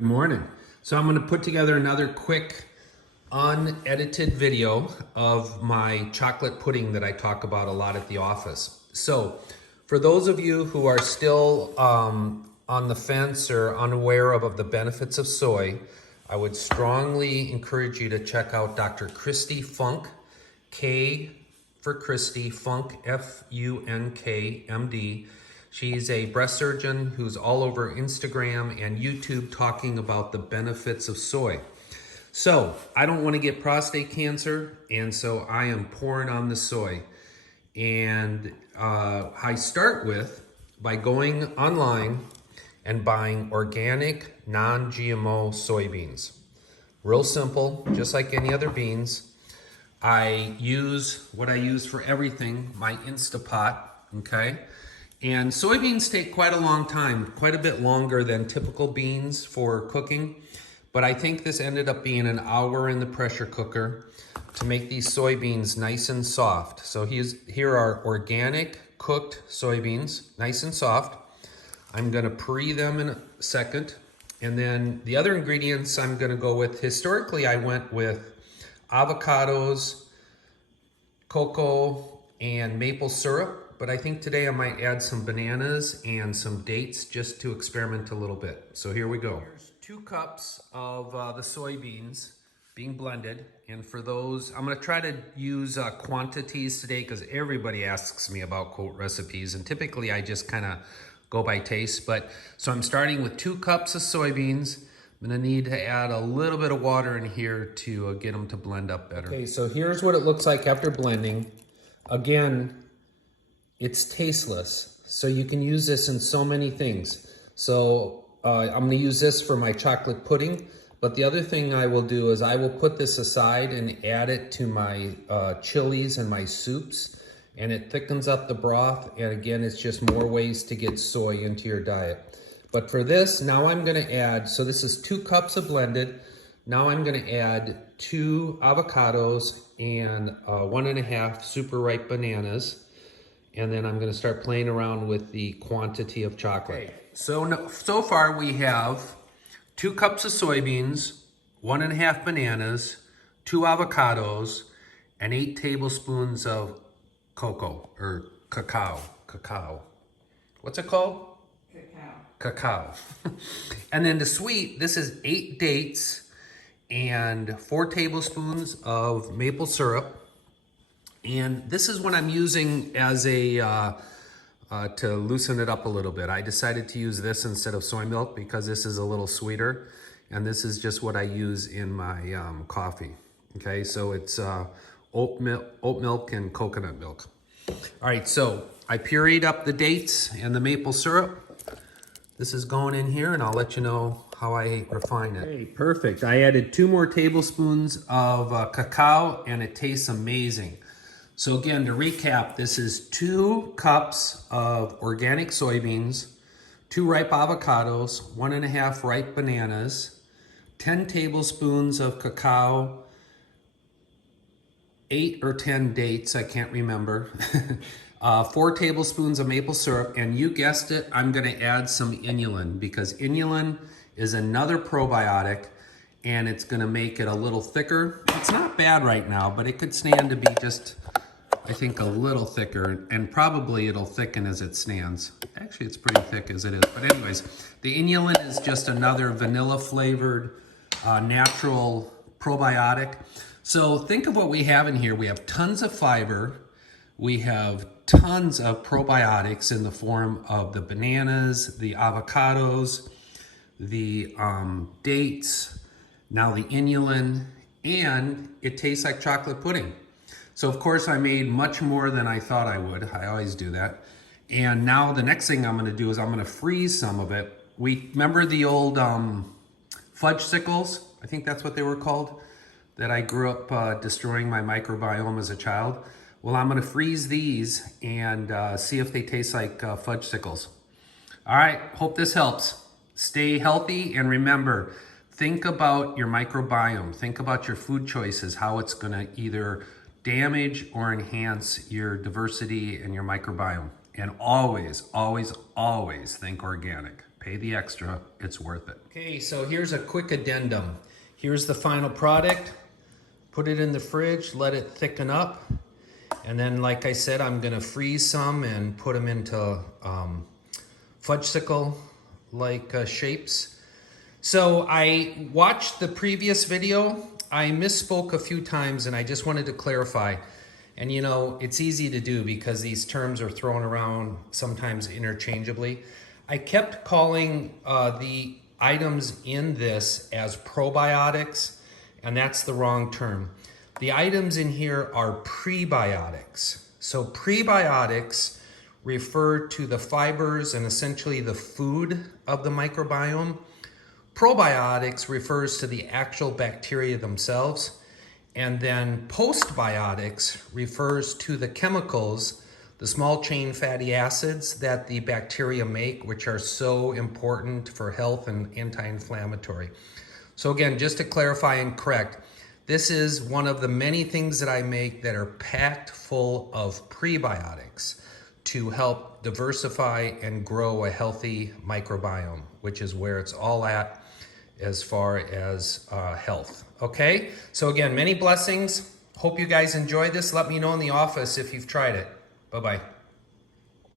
Good morning. So I'm going to put together another quick unedited video of my chocolate pudding that I talk about a lot at the office. So for those of you who are still on the fence or unaware of the benefits of soy, I would strongly encourage you to check out Dr. Kristi Funk, K for Kristi, Funk, F-U-N-K, MD. She's a breast surgeon who's all over Instagram and YouTube talking about the benefits of soy. So I don't want to get prostate cancer, and so I am pouring on the soy. And I start with by going online and buying organic, non-GMO soybeans. Real simple, just like any other beans. I use what I use for everything, my Instapot, okay? And soybeans take quite a long time, quite a bit longer than typical beans for cooking. But I think this ended up being an hour in the pressure cooker to make these soybeans nice and soft. So here are organic cooked soybeans, nice and soft. I'm gonna pre them in a second. And then the other ingredients I'm gonna go with, historically I went with avocados, cocoa, and maple syrup. But I think today I might add some bananas and some dates just to experiment a little bit. So here we go. Here's 2 cups of the soybeans being blended. And for those, I'm gonna try to use quantities today because everybody asks me about quote recipes. And typically I just kind of go by taste. So I'm starting with 2 cups of soybeans. I'm gonna need to add a little bit of water in here to get them to blend up better. Okay, so here's what it looks like after blending. Again, it's tasteless, so you can use this in so many things. So I'm gonna use this for my chocolate pudding, but the other thing I will do is I will put this aside and add it to my chilies and my soups, and it thickens up the broth, and again, it's just more ways to get soy into your diet. But for this, now I'm gonna add, so this is 2 cups of blended. Now I'm gonna add 2 avocados and 1.5 super ripe bananas. And then I'm gonna start playing around with the quantity of chocolate. Okay. So far we have 2 cups of soybeans, 1.5 bananas, 2 avocados, and 8 tablespoons of cacao. What's it called? Cacao. And then the sweet, this is 8 dates and 4 tablespoons of maple syrup. And this is what I'm using as a, to loosen it up a little bit. I decided to use this instead of soy milk because this is a little sweeter. And this is just what I use in my coffee. Okay, so it's oat milk and coconut milk. All right, so I pureed up the dates and the maple syrup. This is going in here and I'll let you know how I refine it. Okay, perfect. I added 2 more tablespoons of cacao and it tastes amazing. So again, to recap, this is 2 cups of organic soybeans, 2 ripe avocados, 1.5 ripe bananas, 10 tablespoons of cacao, 8 or 10 dates, I can't remember, 4 tablespoons of maple syrup, and you guessed it, I'm gonna add some inulin because inulin is another probiotic and it's gonna make it a little thicker. It's not bad right now, but it could stand to be just, I think, a little thicker, and probably it'll thicken as it stands. Actually, it's pretty thick as it is. But anyways, the inulin is just another vanilla flavored natural probiotic. So think of what we have in here. We have tons of fiber. We have tons of probiotics in the form of the bananas, the avocados, the dates, now the inulin, and it tastes like chocolate pudding. So of course I made much more than I thought I would. I always do that. And now the next thing I'm gonna do is I'm gonna freeze some of it. Remember the old fudge sickles? I think that's what they were called, that I grew up destroying my microbiome as a child. Well, I'm gonna freeze these and see if they taste like fudge sickles. All right, hope this helps. Stay healthy and remember, think about your microbiome. Think about your food choices, how it's gonna either damage or enhance your diversity and your microbiome. And always, always, always think organic. Pay the extra, it's worth it. Okay, so here's a quick addendum. Here's the final product. Put it in the fridge, let it thicken up. And then, like I said, I'm gonna freeze some and put them into fudgesicle-like shapes. So I watched the previous video. I misspoke a few times and I just wanted to clarify. And you know, it's easy to do because these terms are thrown around sometimes interchangeably. I kept calling the items in this as probiotics, and that's the wrong term. The items in here are prebiotics. So prebiotics refer to the fibers and essentially the food of the microbiome. Probiotics refers to the actual bacteria themselves. And then postbiotics refers to the chemicals, the small chain fatty acids that the bacteria make, which are so important for health and anti-inflammatory. So again, just to clarify and correct, this is one of the many things that I make that are packed full of prebiotics to help diversify and grow a healthy microbiome, which is where it's all at as far as health. Okay, so again, many blessings. Hope you guys enjoy this. Let me know in the office if you've tried it. Bye-bye.